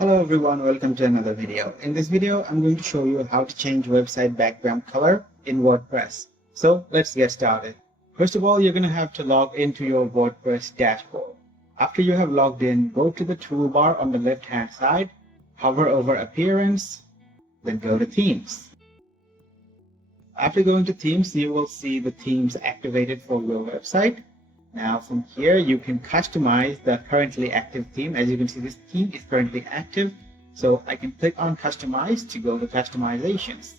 Hello everyone, welcome to another video. In this video, I'm going to show you how to change website background color in WordPress. So let's get started. First of all, you're going to have to log into your WordPress dashboard. After you have logged in, go to the toolbar on the left-hand side, hover over Appearance, then go to Themes. After going to Themes, you will see the themes activated for your website. Now from here, you can customize the currently active theme. As you can see, this theme is currently active. So I can click on Customize to go to Customizations.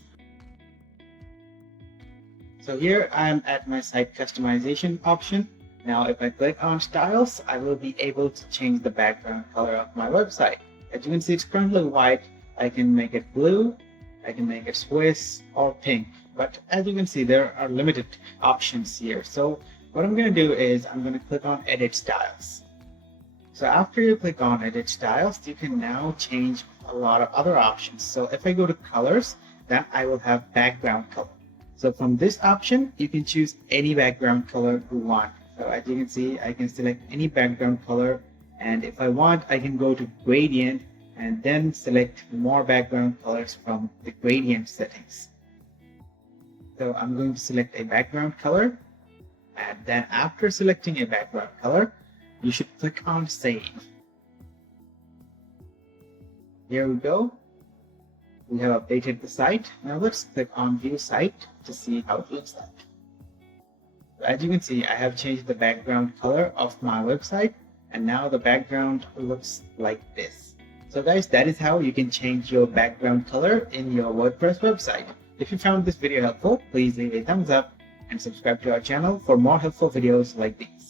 So here I'm at my site customization option. Now if I click on Styles, I will be able to change the background color of my website. As you can see, it's currently white. I can make it blue, I can make it Swiss or pink. But as you can see, there are limited options here. So what I'm going to do is I'm going to click on Edit Styles. So after you click on Edit Styles, you can now change a lot of other options. So if I go to Colors, then I will have background color. So from this option, you can choose any background color you want. So as you can see, I can select any background color. And if I want, I can go to Gradient and then select more background colors from the gradient settings. So I'm going to select a background color. And then after selecting a background color, you should click on Save. Here we go. We have updated the site. Now let's click on View Site to see how it looks like. As you can see, I have changed the background color of my website, and now the background looks like this. So guys, that is how you can change your background color in your WordPress website. If you found this video helpful, please leave a thumbs up and subscribe to our channel for more helpful videos like these.